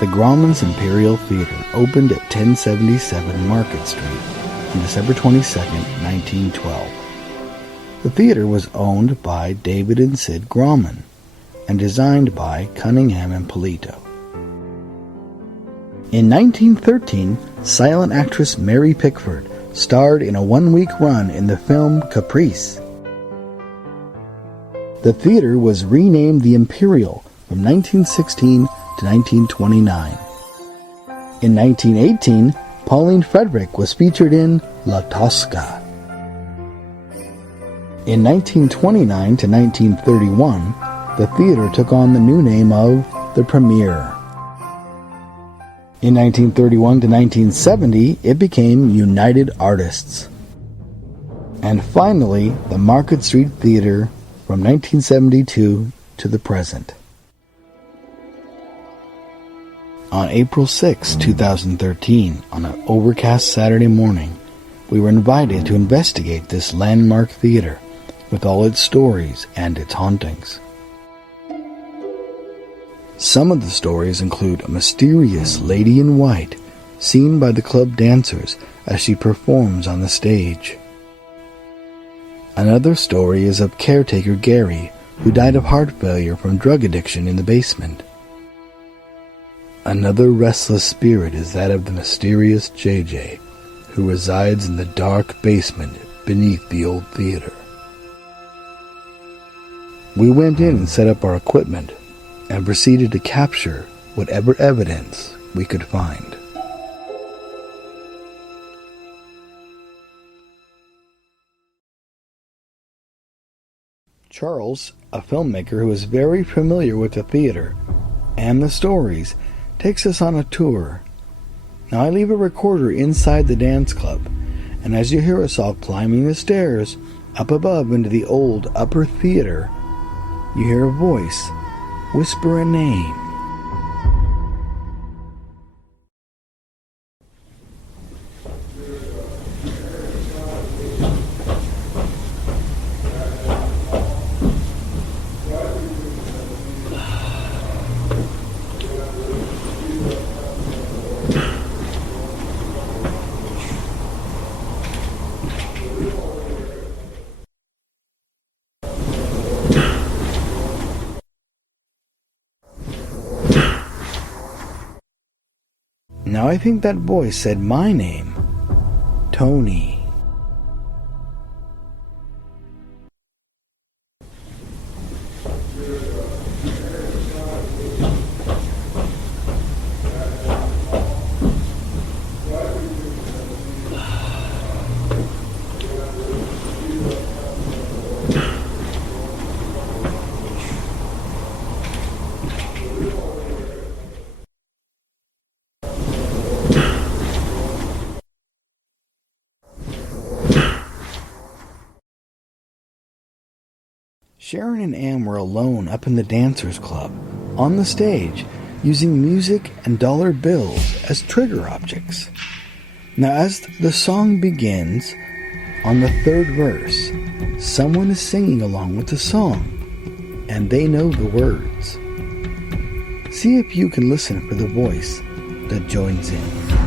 The Grauman's Imperial Theater opened at 1077 Market Street on December 22, 1912. The theater was owned by David and Sid Grauman and designed by Cunningham and Polito. In 1913, silent actress Mary Pickford starred in a one-week run in the film Caprice. The theater was renamed the Imperial from 1916 to 1929. In 1918, Pauline Frederick was featured in La Tosca. In 1929 to 1931, the theater took on the new name of the Premier. In 1931 to 1970, it became United Artists. And finally, the Market Street Theater from 1972 to the present. On April 6, 2013, on an overcast Saturday morning, we were invited to investigate this landmark theater with all its stories and its hauntings. Some of the stories include a mysterious lady in white seen by the club dancers as she performs on the stage. Another story is of caretaker Gary, who died of heart failure from drug addiction in the basement. Another restless spirit is that of the mysterious JJ, who resides in the dark basement beneath the old theater. We went in and set up our equipment and proceeded to capture whatever evidence we could find. Charles, a filmmaker who is very familiar with the theater and the stories, takes us on a tour. Now I leave a recorder inside the dance club, and as you hear us all climbing the stairs up above into the old upper theater, you hear a voice whisper a name. Now I think that voice said my name, Tony. Sharon and Ann were alone up in the Dancers Club, on the stage, using music and dollar bills as trigger objects. Now as the song begins, on the third verse, someone is singing along with the song, and they know the words. See if you can listen for the voice that joins in.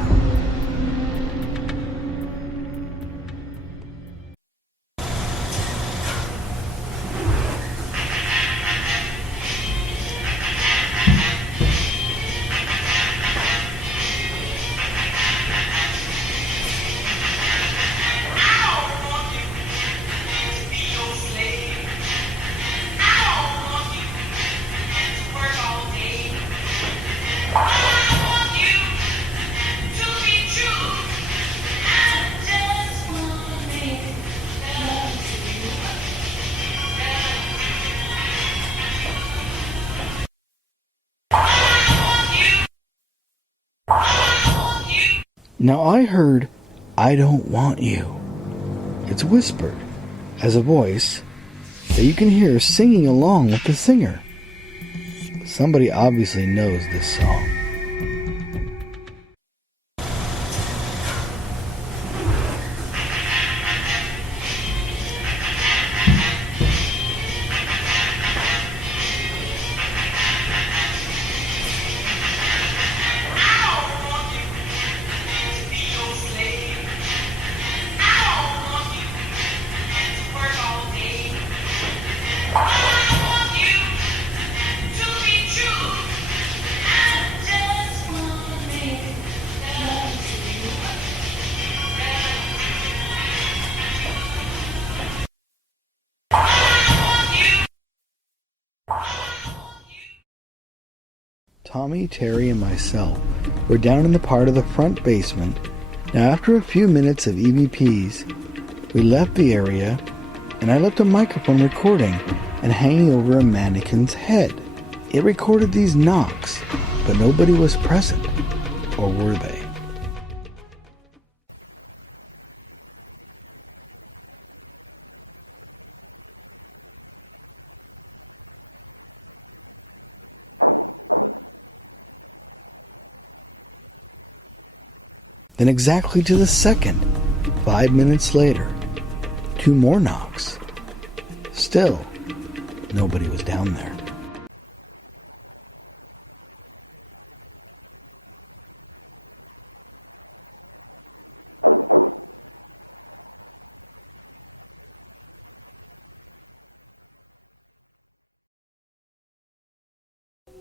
Now I heard, "I don't want you." It's whispered as a voice that you can hear singing along with the singer. Somebody obviously knows this song. Tommy, Terry, and myself were down in the part of the front basement. Now, after a few minutes of EVPs, we left the area, and I left a microphone recording and hanging over a mannequin's head. It recorded these knocks, but nobody was present, or were they? Then exactly to the second, 5 minutes later, 2 more knocks. Still, nobody was down there.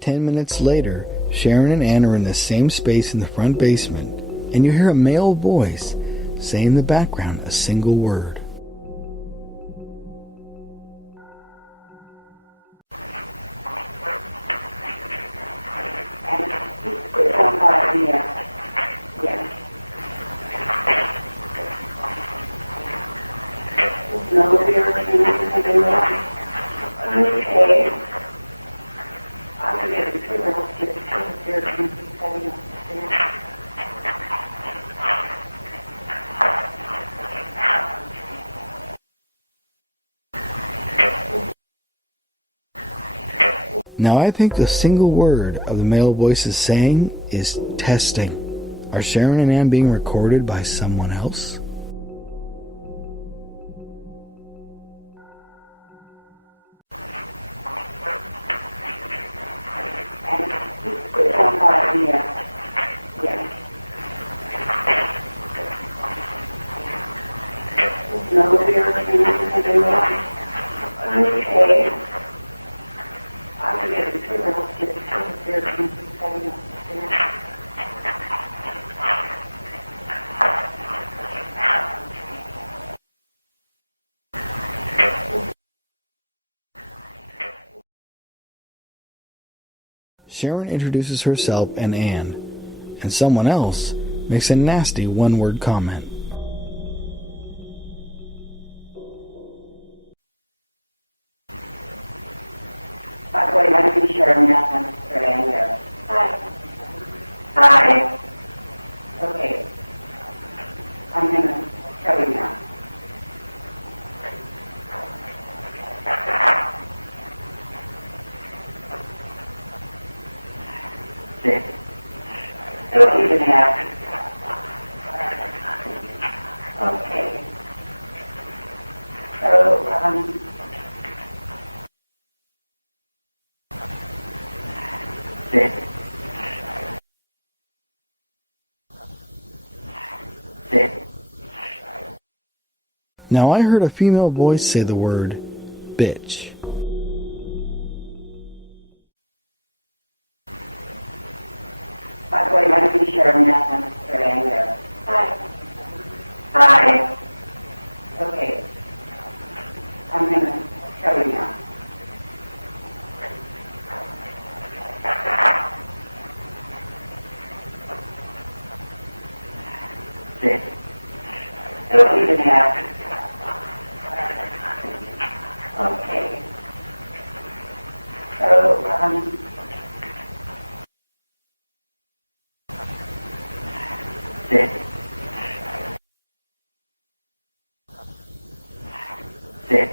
Ten minutes later, Sharon and Ann are in the same space in the front basement, and you hear a male voice say in the background a single word. Now I think the single word of the male voice is saying is testing. Are Sharon and Ann being recorded by someone else? Sharon introduces herself and Anne, and someone else makes a nasty one-word comment. By the way, my name is Sharon, Hi. Okay. I'm going to show you now. This. Don't even have. Okay. So, this. This. Now I heard a female voice say the word bitch. By the way, my name is Sharon, Hi. Okay. I'm going to show you now. This. Don't even have. Okay. So, this. This.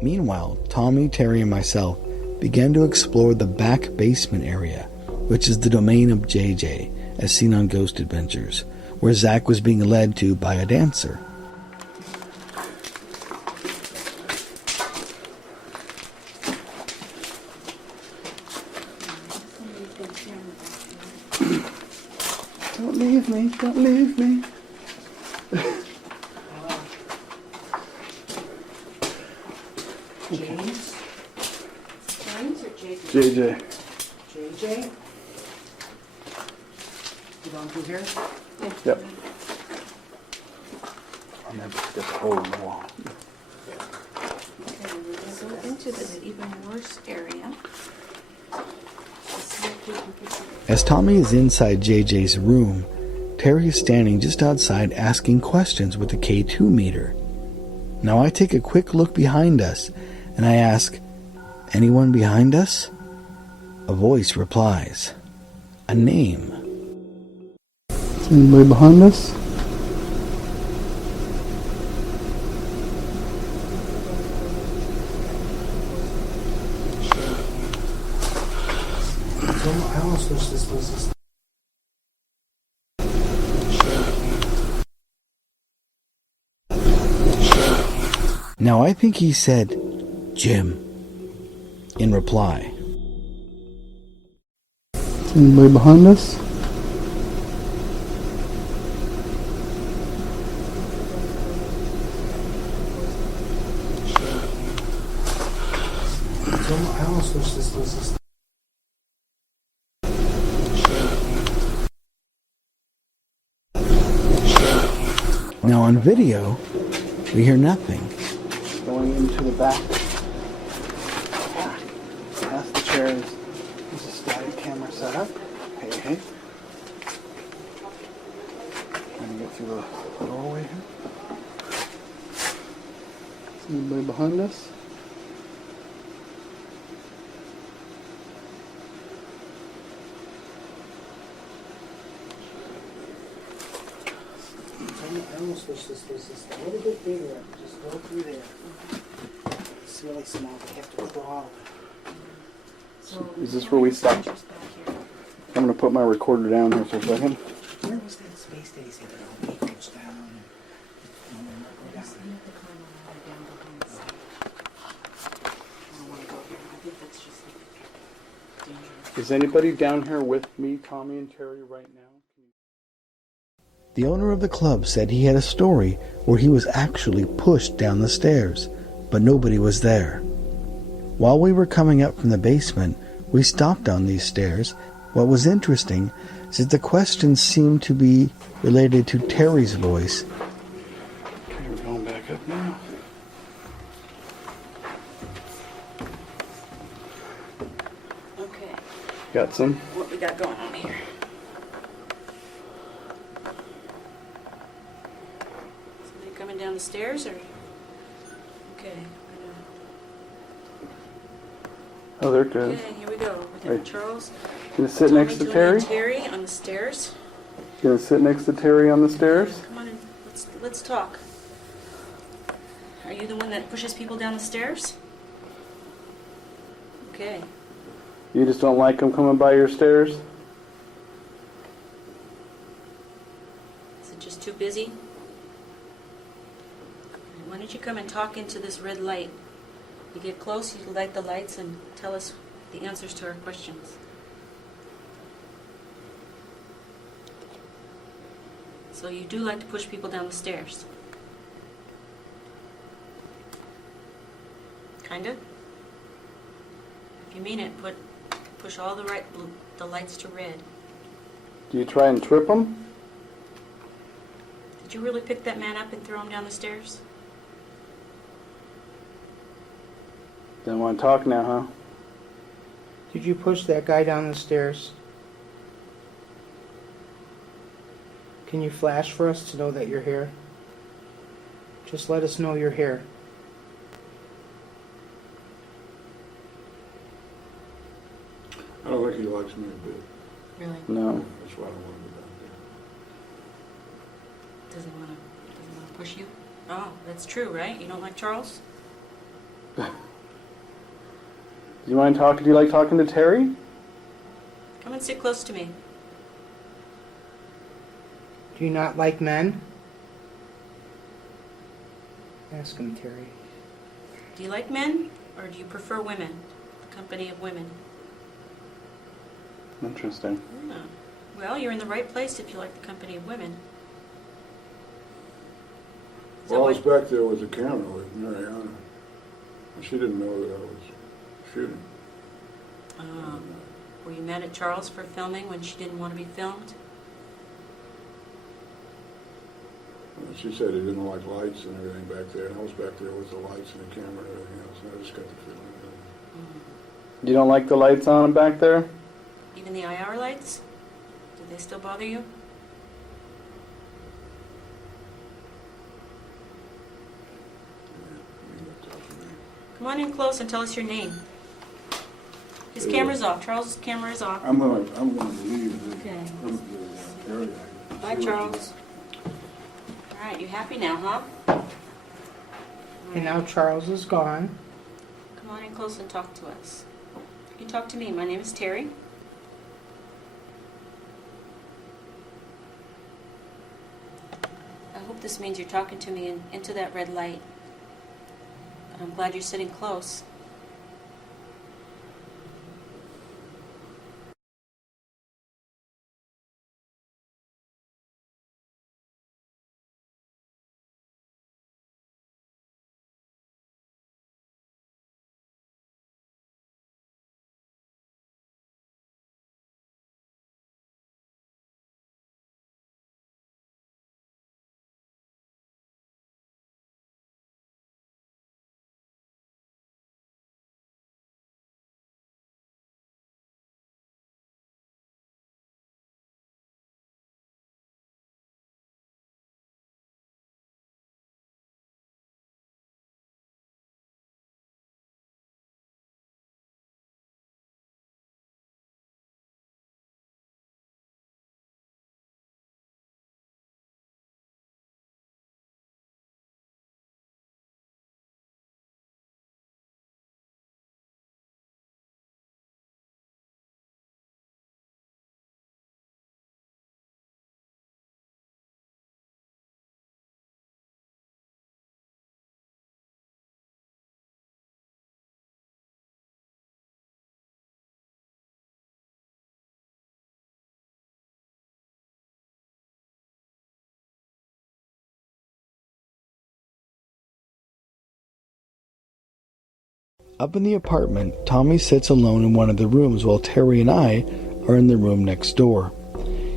Meanwhile, Tommy, Terry, and myself began to explore the back basement area, which is the domain of JJ, as seen on Ghost Adventures, where Zach was being led to by a dancer. Don't leave me, don't leave me. James? James or JJ? JJ. JJ? You going through here? Yep. And then just hold the wall. Okay, we're going to go into As Tommy is inside JJ's room, Terry is standing just outside asking questions with the K2 meter. Now I take a quick look behind us and I ask, "Anyone behind us?" A voice replies, a name. Is anybody behind us? I almost wish this was a... Now I think he said, "Jim," in reply. Is anybody behind us? I almost wish this was a... Now on video, we hear nothing. Going into the back. Past the chairs. There's a slide camera set up. Hey. And get through the doorway here. Is anybody behind us? I almost wish this was just a little bit bigger. I could just go through there. It's really small. I have to crawl. Is this where we stop? I'm going to put my recorder down here for a second. Where was that space that he said that all vehicles down? Go down. Is anybody down here with me, Tommy and Terry, right now? The owner of the club said he had a story where he was actually pushed down the stairs, but nobody was there. While we were coming up from the basement, we stopped on these stairs. What was interesting is that the questions seemed to be related to Terry's voice. Okay, we're going back up now. Okay, Got some? what we got going on here? Somebody coming down the stairs, or? Okay. Oh, they're good. Okay, here we go. We Hey. got Charles. Gonna sit next to Tommy, Terry? Julie, Terry on the stairs. Gonna sit next to Terry on the stairs? Come on in. Let's talk. Are you the one that pushes people down the stairs? Okay. You just don't like them coming by your stairs? Is it just too busy? Why don't you come and talk into this red light? You get close, you light the lights and tell us the answers to our questions. So you do like to push people down the stairs? Kinda? If you mean it, push all the lights to red. Do you try and trip them? Did you really pick that man up and throw him down the stairs? Don't want to talk now, huh? Did you push that guy down the stairs? Can you flash for us to know that you're here? Just let us know you're here. I don't think he likes me a bit. Really? No. That's why I don't want him down there. Doesn't want to push you? Oh, that's true, right? You don't like Charles? Do you mind talking? Do you like talking to Terry? Come and sit close to me. Do you not like men? Ask him, Terry. Do you like men, or do you prefer women? The company of women? Interesting. Oh. Well, you're in the right place if you like the company of women. Is that Well, I was what- back there with the camera with Mariana, and she didn't know that I was shooting. Were you mad at Charles for filming when she didn't want to be filmed? And she said he didn't like lights and everything back there, and I was back there with the lights and the camera and everything else, and I just got the feeling that You don't like the lights on back there? Even the IR lights? Do they still bother you? Come on in close and tell us your name. His camera's off. Charles' camera is off. I'm gonna leave the, Okay. the area. Bye, Charles. All right, you happy now, huh? And now Charles is gone. Come on in close and talk to us. You can talk to me. My name is Terry. I hope this means you're talking to me into that red light. I'm glad you're sitting close. Up in the apartment, Tommy sits alone in one of the rooms while Terry and I are in the room next door.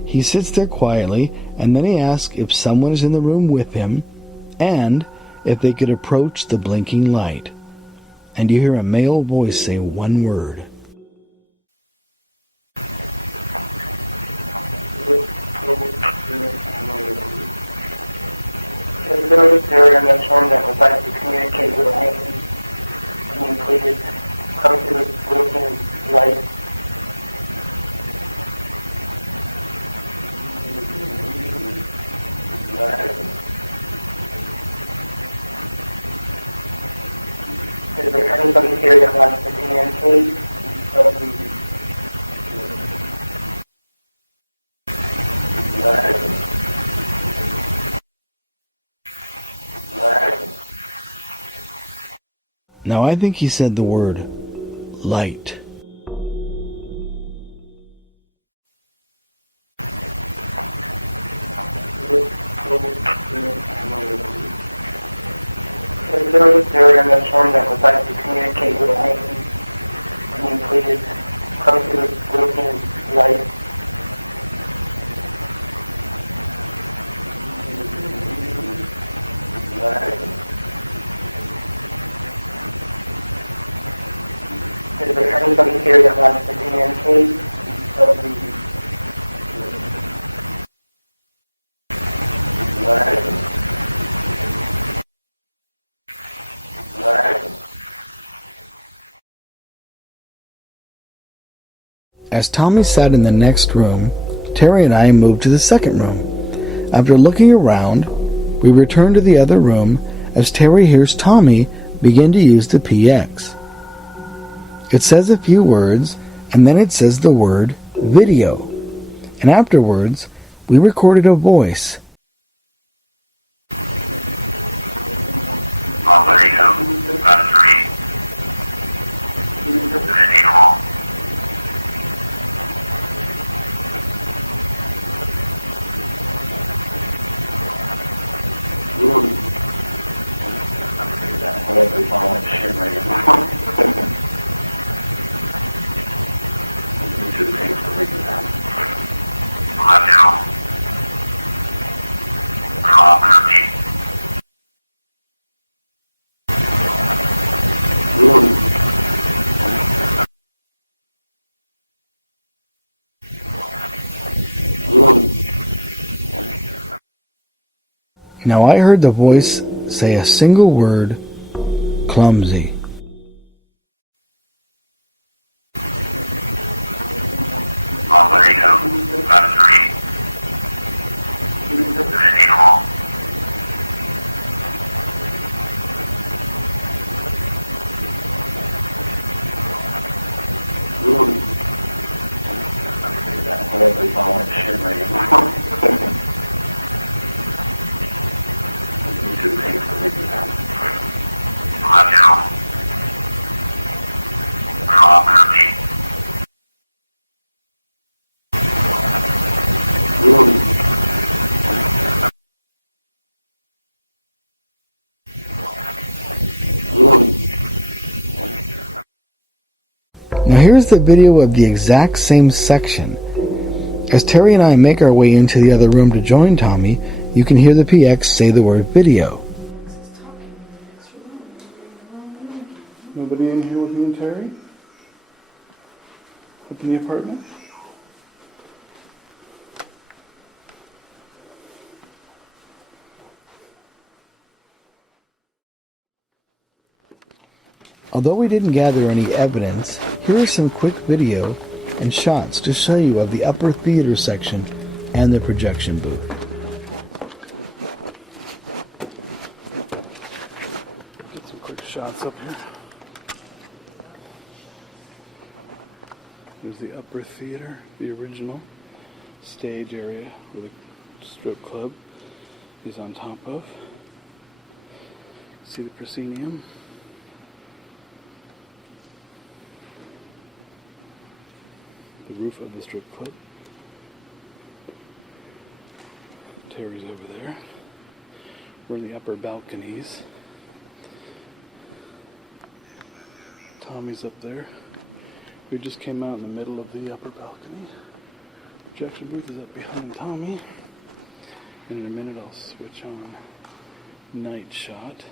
He sits there quietly, and then he asks if someone is in the room with him and if they could approach the blinking light. And you hear a male voice say one word. Is there in this room that would like to communicate with me? Can you please come to the blinking light? Is there anybody here that wants to communicate? Now I think he said the word light. Is there in this room that would like to communicate with me? Can you please come to the blinking light? Is there anybody here that wants to communicate? As Tommy sat in the next room, Terry and I moved to the second room. After looking around, we returned to the other room as Terry hears Tommy begin to use the PX. It says a few words, and then it says the word video. And afterwards, we recorded a voice. Now I heard the voice say a single word, clumsy. Operator, battery, visual. Now here's the video of the exact same section. As Terry and I make our way into the other room to join Tommy, you can hear the PX say the word video. Nobody in here with you and Terry? Up in the apartment? Although we didn't gather any evidence, here are some quick video and shots to show you of the upper theater section and the projection booth. Get some quick shots up here. There's the upper theater, the original stage area where the strip club is on top of. See the proscenium? The roof of the strip club. Terry's over there. We're in the upper balconies. Tommy's up there. We just came out in the middle of the upper balcony. Projection booth is up behind Tommy. And in a minute I'll switch on night shot.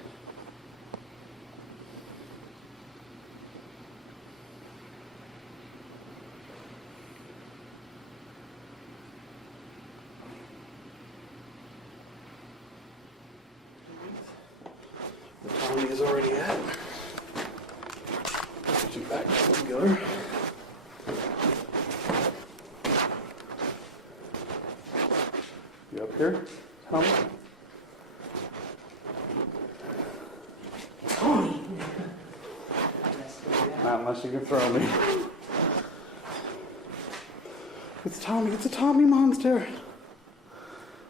Tommy is already at. Put you back together. You up here? Tommy? Not unless you can throw me. It's Tommy. It's a Tommy monster.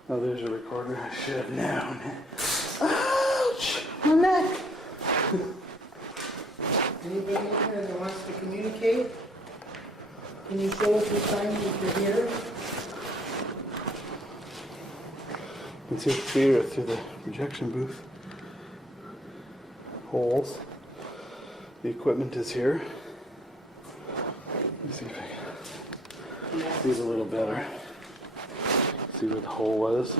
Oh, there's your recorder. I should have known. Ouch! My neck! Anybody in here that wants to communicate? Can you show us the sign that you're here? You can see the theater through the projection booth. Holes. The equipment is here. Let me see if I can see it a little better. See where the hole was.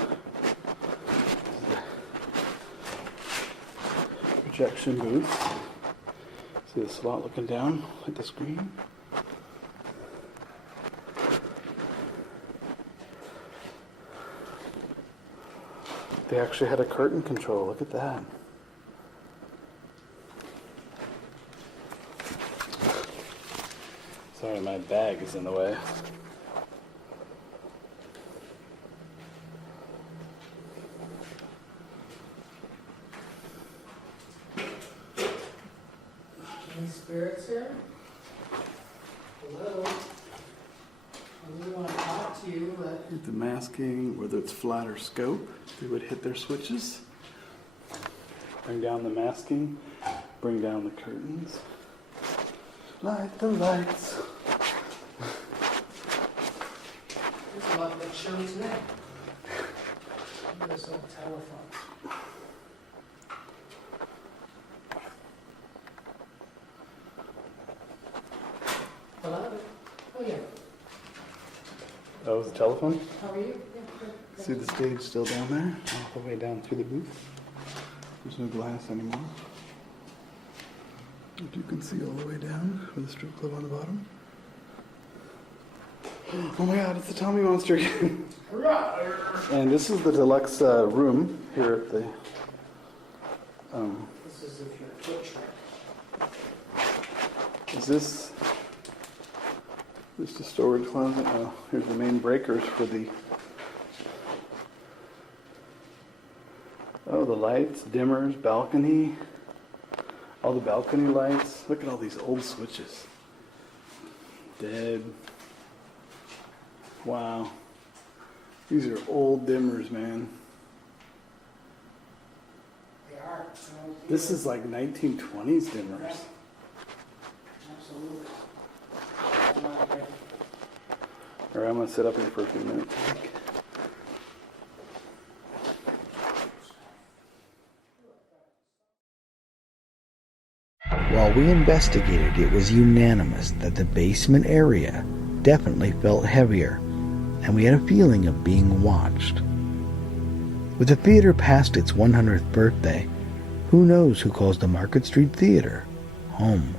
Projection booth. See the slot looking down at the screen? They actually had a curtain control. Look at that. Sorry, my bag is in the way. Any spirits here? Hello? I really want to talk to you, but The masking, whether it's flat or scope, they would hit their switches. Bring down the masking, bring down the curtains. Light the lights. there's a lot that show tonight. Look at this old telephone. Hello? Oh, yeah. That was the telephone? How are you? Yeah, good. See the stage still down there? All the way down through the booth. There's no glass anymore. But you can see all the way down with the strip club on the bottom. Oh my god, it's the Tommy Monster again. And this is the deluxe room here at the... This is if you're torturing. Is this just a storage closet? Oh, here's the main breakers for the... Oh, the lights, dimmers, balcony. All the balcony lights. Look at all these old switches. Dead. Wow. These are old dimmers, man. They are. This is like 1920s dimmers. Absolutely. All right, I'm going to sit up here for a few minutes. While we investigated, it was unanimous that the basement area definitely felt heavier, and we had a feeling of being watched. With the theater past its 100th birthday, who knows who calls the Market Street Theater home?